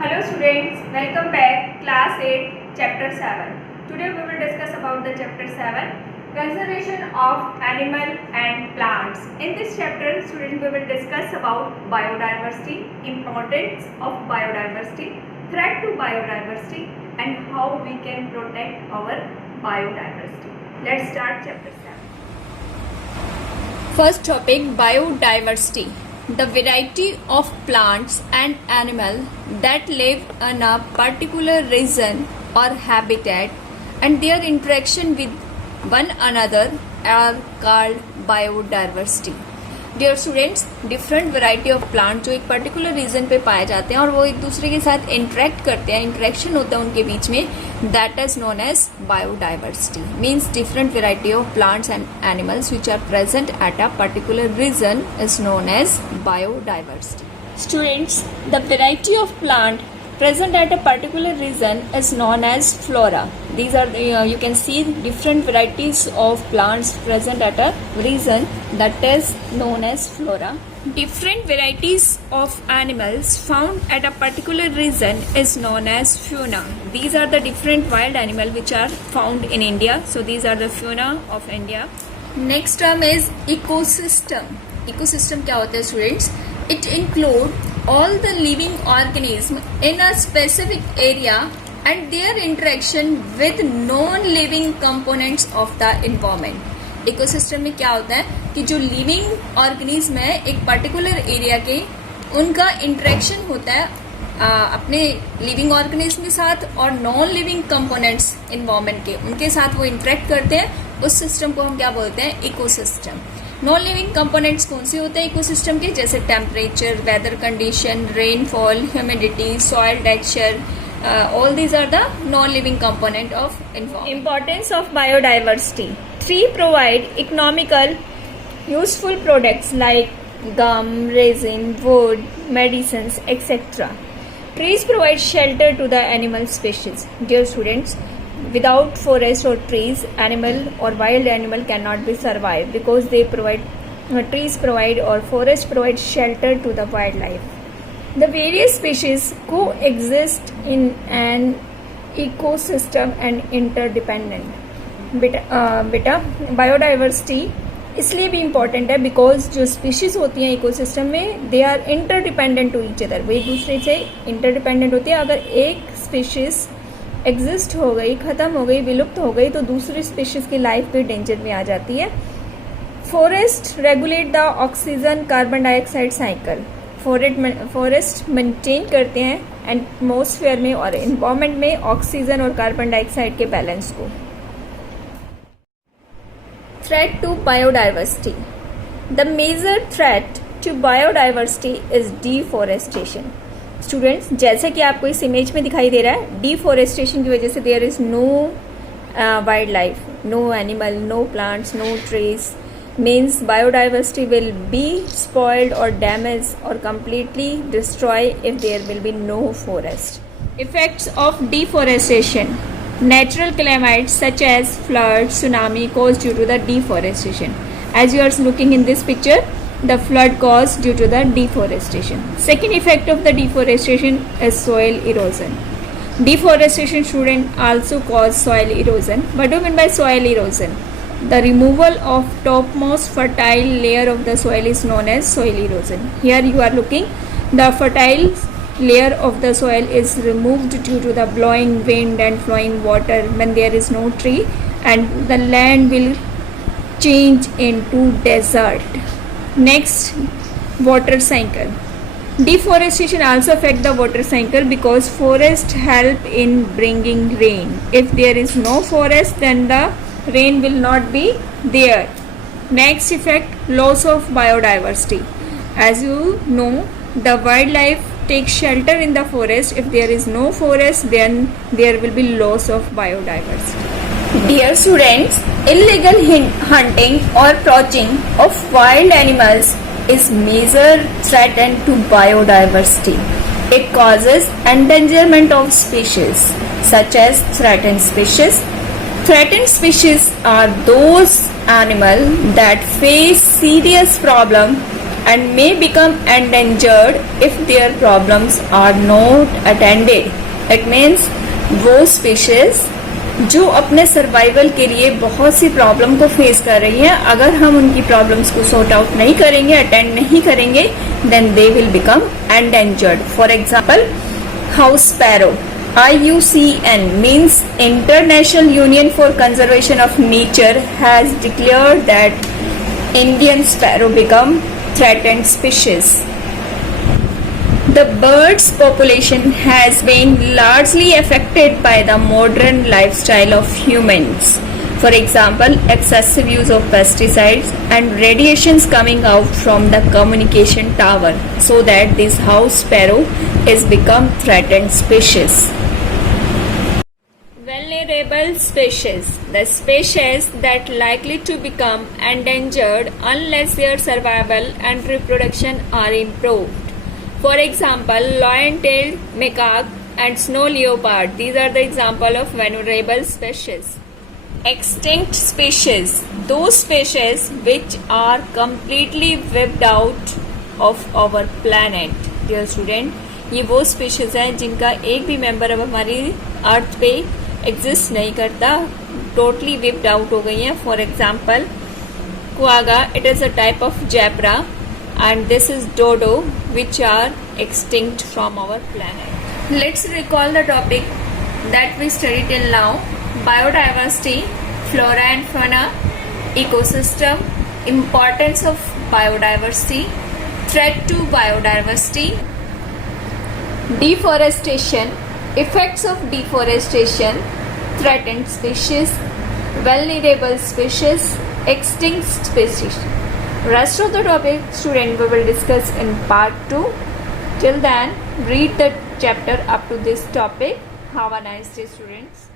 Hello students, welcome back class 8 chapter 7. Today we will discuss about the chapter 7 conservation of animal and plants. In this chapter students we will discuss about biodiversity, importance of biodiversity, threat to biodiversity and how we can protect our biodiversity. Let's start chapter 7. First topic, biodiversity. The variety of plants and animals that live in a particular region or habitat and their interaction with one another are called biodiversity. Dear students, different variety of plants जो एक particular region पे पाए जाते हैं और वो एक दूसरे के साथ interact करते हैं, interaction होता है उनके बीच में, that is known as biodiversity. Means different variety of plants and animals which are present at a particular region is known as biodiversity. Students, the variety of plant present at a particular region is known as flora. These are you can see different varieties of plants present at a region that is known as flora. Different varieties of animals found at a particular region is known as fauna. These are the different wild animals which are found in India. So these are the fauna of India. Next term is ecosystem. Ecosystem क्या होता है students? It include all the living organisms in a specific area and their interaction with non-living components of the environment. Ecosystem में क्या होता है कि जो living organism है एक पर्टिकुलर एरिया के उनका इंटरेक्शन होता है अपने लिविंग ऑर्गेनिज्म के साथ और नॉन लिविंग कंपोनेंट्स इन्वायरमेंट के उनके साथ वो इंटरेक्ट करते हैं. उस सिस्टम को हम क्या बोलते हैं? इकोसिस्टम. नॉन लिविंग कंपोनेंट्स कौन से होते हैं इकोसिस्टम के? जैसे temperature, weather condition, rainfall, humidity, soil texture, all these are the non-living component of environment. Importance of biodiversity. Trees provide economical, useful products like gum, resin, wood, medicines, etc. Trees provide shelter to the animal species. Dear students, without forest or trees, animal or wild animal cannot be survived because they provide trees provide or forest provide shelter to the wildlife. The various species coexist in an ecosystem and interdependent. बेटा biodiversity इसलिए भी important है because जो species होती हैं ecosystem में they are interdependent to each other. वो एक दूसरे से इंटरडिपेंडेंट होती है. अगर एक स्पीशीज एग्जिस्ट हो गई, ख़त्म हो गई, विलुप्त हो गई तो दूसरी स्पीशीज की लाइफ भी डेंजर में आ जाती है. Forest regulate the oxygen carbon dioxide cycle. Forest maintain करते हैं एटमॉस्फेयर में और एनवायरनमेंट में ऑक्सीजन और कार्बन डाइऑक्साइड के बैलेंस को. Threat to biodiversity. The major threat to biodiversity is deforestation. Students, जैसे कि आपको इस इमेज में दिखाई दे रहा है, डिफॉरेस्टेशन की वजह से there is no wildlife, no animal, no plants, no trees. Means biodiversity will be spoiled or damaged or completely destroyed if there will be no forest. Effects of deforestation. Natural calamities such as flood, tsunami caused due to the deforestation. As you are looking in this picture, the flood caused due to the deforestation. Second effect of the deforestation is soil erosion. Deforestation student also cause soil erosion. What do you mean by soil erosion? The removal of topmost fertile layer of the soil is known as soil erosion. Here you are looking, the fertile layer of the soil is removed due to the blowing wind and flowing water when there is no tree, and the land will change into desert. Next, water cycle. Deforestation also affect the water cycle because forests help in bringing rain. If there is no forest, then the rain will not be there. Next effect, loss of biodiversity. As you know, the wildlife takes shelter in the forest. If there is no forest, then there will be loss of biodiversity. Dear students, illegal hunting or poaching of wild animals is major threat to biodiversity. It causes endangerment of species such as threatened species. Threatened species are those animals that face serious problem and may become endangered if their problems are not attended. It means वो species जो अपने survival के लिए बहुत सी problem को face कर रही हैं, अगर हम उनकी प्रॉब्लम्स को सॉर्ट आउट नहीं करेंगे, अटेंड नहीं करेंगे, then they will become endangered. For example, house sparrow, IUCN means International Union for Conservation of Nature has declared that Indian sparrow become threatened species. The bird's population has been largely affected by the modern lifestyle of humans. For example, excessive use of pesticides and radiations coming out from the communication tower, so that this house sparrow is become threatened species. Vulnerable species, the species that likely to become endangered unless their survival and reproduction are improved. For example, lion-tailed macaque and snow leopard. These are the example of vulnerable species. Extinct species, those species which are completely wiped out of our planet. Dear student, ये वो species हैं जिनका एक भी member अब हमारी अर्थ पे exist नहीं करता, totally wiped out हो गई हैं. For example, quagga, it is a type of zebra, and this is dodo, which are extinct from our planet. Let's recall the topic that we studied till now: biodiversity, flora and fauna, ecosystem, importance of biodiversity, threat to biodiversity, deforestation, effects of deforestation, threatened species, vulnerable species, extinct species. Rest of the topic, student, we will discuss in part 2. Till then, read the chapter up to this topic. Have a nice day, students.